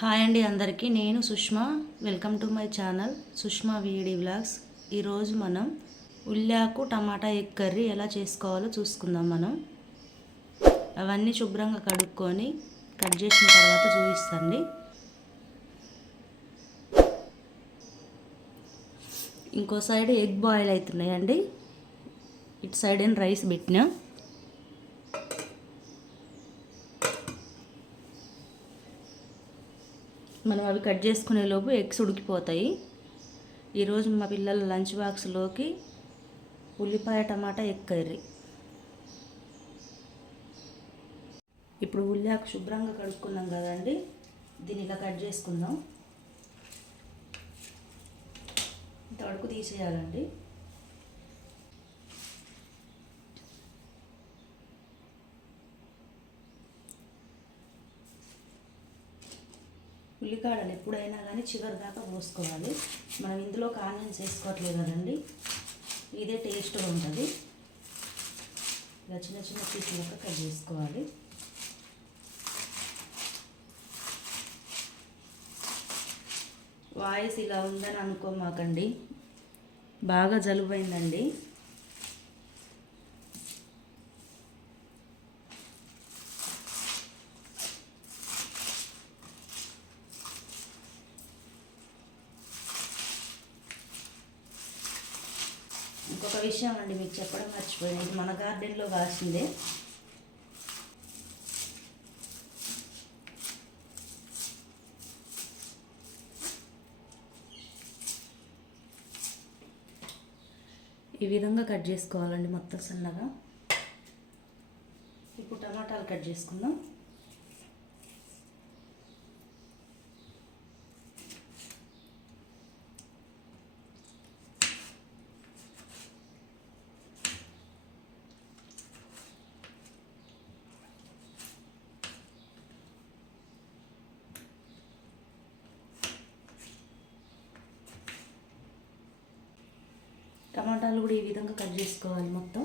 Hi అండి అందరికీ. నేను Sushma. Welcome to my channel Sushma వీడి వ్లాగ్స్. ఈరోజు మనం ఉల్లాకు టమాటా ఎగ్ కర్రీ ఎలా చేసుకోవాలో చూసుకుందాం మనం. అవన్నీ శుభ్రంగా కడుక్కొని కట్ చేసిన తర్వాత చూపిస్తండి ఇంకో సైడ్ ఎగ్ బాయిల్ అవుతున్నాయండి. ఇటు సైడ్ ఏం రైస్ పెట్టినా. మనం అవి కట్ చేసుకునే లోపు ఎగ్స్ ఉడికిపోతాయి. ఈరోజు మా పిల్లల లంచ్ బాక్స్లోకి ఉల్లిపాయ టమాటా ఎగ్ కర్రీ. ఇప్పుడు ఉల్లాకు శుభ్రంగా కడుక్కున్నాం కదండి. దీన్ని ఇలా కట్ చేసుకుందాం. తడుకు తీసేయాలండి. ఉల్లికాడలు ఎప్పుడైనా కానీ చివరి దాకా పోసుకోవాలి. మనం ఇందులో ఆనియన్స్ వేసుకోవట్లేదు కదండి. ఇదే టేస్ట్గా ఉంటుంది. ఇలా చిన్న చిన్న పీసులుగా కట్ చేసుకోవాలి. వాయిస్ ఇలా ఉందని అనుకోమాకండి. బాగా జలుబైందండి. విషయం అండి మీకు చెప్పడం మర్చిపోయింది ఇది మన గార్డెన్లో కాసిందే. ఈ విధంగా కట్ చేసుకోవాలండి మొత్తం సన్నగా. ఇప్పుడు టమాటాలు కట్ చేసుకుందాం. టమాటాలు కూడా ఈ విధంగా కట్ చేసుకోవాలి మొత్తం.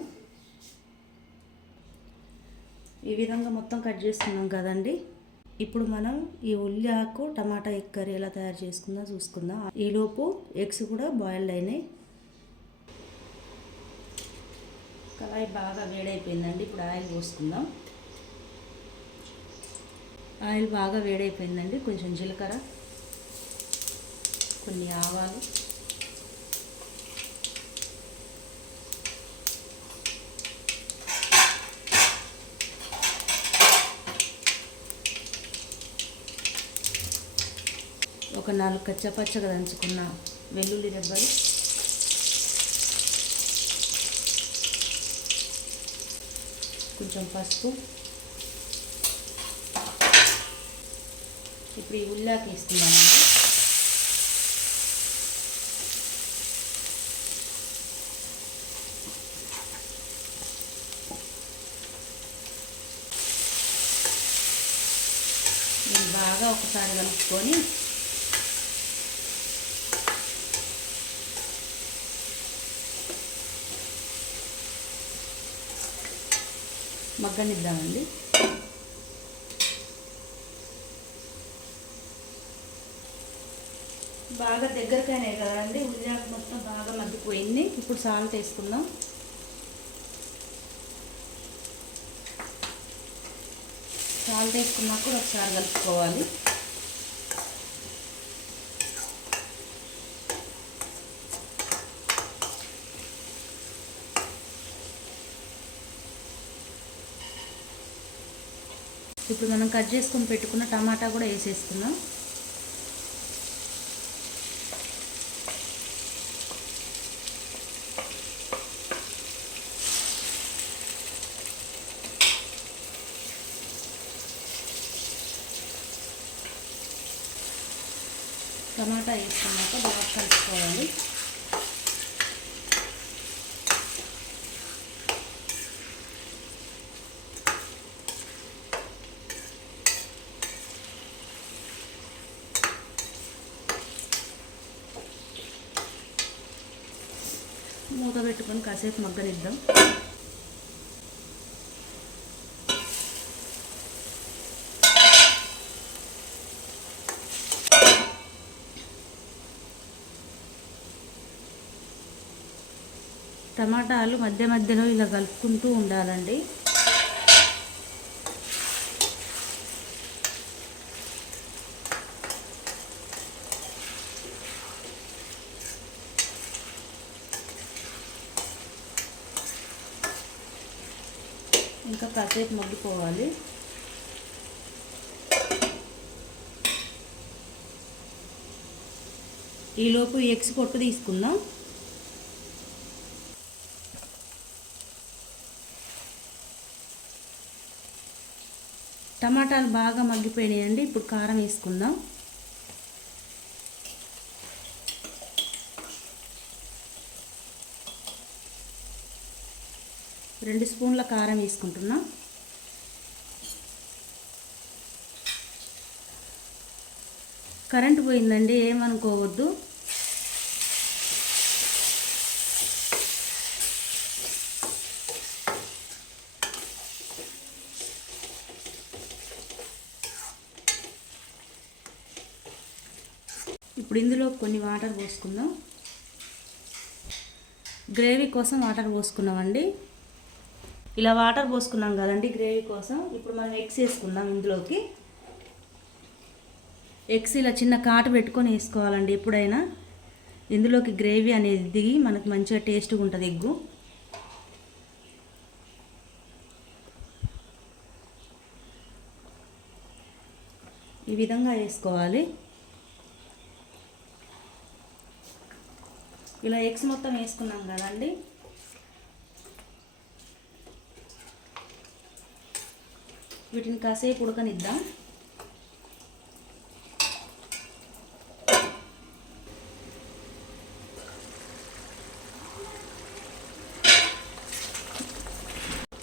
ఈ విధంగా మొత్తం కట్ చేసుకున్నాం కదండి. ఇప్పుడు మనం ఈ ఉల్లి ఆకు టమాటా ఎగ్ కర్రీ ఎలా తయారు చేసుకుందాం చూసుకుందాం. ఈలోపు ఎగ్స్ కూడా బాయిల్డ్ అయినాయి. కళాయి బాగా వేడైపోయిందండి. ఇప్పుడు ఆయిల్ పోసుకుందాం. ఆయిల్ బాగా వేడైపోయిందండి. కొంచెం జీలకర్ర కొన్ని ఆవాలు. ఒక నాలుగు కచ్చపచ్చగా దంచుకున్న వెల్లుల్లి రెబ్బలు. కొంచెం పసుపు. ఇప్పుడు ఈ ఉల్లాకి వేస్తున్నామండి బాగా ఒకసారి కలుపుకొని మగ్గనిద్దామండి. బాగా దగ్గరకైనాయి కదండి ఉల్లిపాయ మొత్తం బాగా మగ్గిపోయింది. ఇప్పుడు సాల్ట్ వేసుకుందాం. సాల్ట్ వేసుకున్నాక కూడా ఒకసారి కలుపుకోవాలి. ఇప్పుడు మనం కట్ చేసుకొని పెట్టుకున్న టమాటా కూడా వేసేసుకుందాం. టమాటా వేసుకున్నాక బాగా కలుపుకోవాలి. మూత పెట్టుకొని కాసేపు మగ్గనిద్దాం. టమాటాలు మధ్య మధ్యలో ఇలా కలుపుకుంటూ ఉండాలండి. ఇంకా కాసేపు మగ్గిపోవాలి. ఈలోపు ఎగ్స్ పొట్టు తీసుకుందాం. టమాటాలు బాగా మగ్గిపోయినాయండి. ఇప్పుడు కారం వేసుకుందాం. రెండు స్పూన్ల కారం వేసుకుంటున్నాం. కరెంట్ పోయిందండి ఏమనుకోవద్దు. ఇప్పుడు ఇందులో కొన్ని వాటర్ పోసుకుందాం. గ్రేవీ కోసం వాటర్ పోసుకున్నామండి. ఇలా వాటర్ పోసుకున్నాం కదండి గ్రేవీ కోసం. ఇప్పుడు మనం ఎగ్స్ వేసుకుందాం ఇందులోకి. ఎగ్స్ ఇలా చిన్న కాటు పెట్టుకొని వేసుకోవాలండి ఎప్పుడైనా. ఇందులోకి గ్రేవీ అనేది దిగి మనకు మంచిగా టేస్ట్గా ఉంటుంది ఎగ్గు. ఈ విధంగా వేసుకోవాలి. ఇలా ఎగ్స్ మొత్తం వేసుకున్నాం కదండి. వీటిని కాసేపు ఉడకనిద్దాం.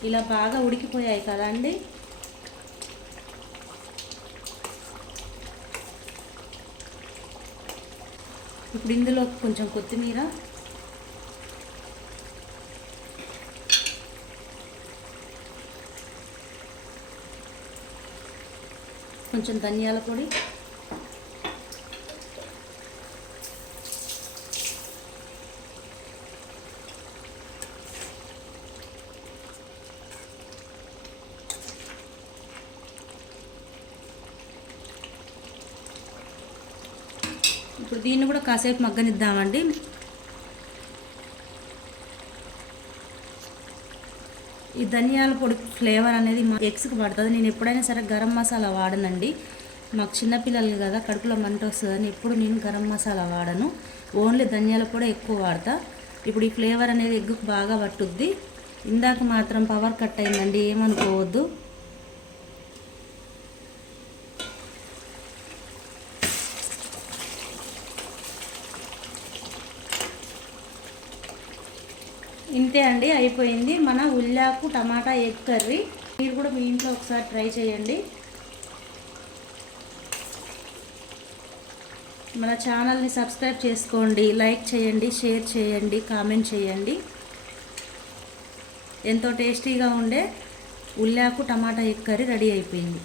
ఇలా బాగా ఉడికిపోయాయి కదండి ఇప్పుడు ఇందులో కొంచెం కొత్తిమీర కొంచెం ధనియాల పొడి. ఇప్పుడు దీన్ని కూడా కాసేపు మగ్గనిద్దామండి. ఈ ధనియాల పొడి ఫ్లేవర్ అనేది మా ఎగ్స్కి పడుతుంది. నేను ఎప్పుడైనా సరే గరం మసాలా వాడనండి. మాకు చిన్నపిల్లలు కదా కడుపులో మంట వస్తుందని ఎప్పుడు నేను గరం మసాలా వాడను. ఓన్లీ ధనియాల పొడి ఎక్కువ వాడతా. ఇప్పుడు ఈ ఫ్లేవర్ అనేది ఎగ్గుకు బాగా పట్టుద్ది. ఇందాక మాత్రం పవర్ కట్ అయిందండి ఏమనుకోవద్దు. ఇంతే అండి అయిపోయింది. మన ఉల్లాకు టమాటా ఎగ్ కర్రీ. మీరు కూడా మీ ఇంట్లో ఒకసారి ట్రై చేయండి. మన ఛానల్ని సబ్స్క్రైబ్ చేసుకోండి లైక్ చేయండి షేర్ చేయండి కామెంట్ చేయండి. ఎంతో టేస్టీగా ఉండే ఉల్లాకు టమాటా ఎగ్ కర్రీ రెడీ అయిపోయింది.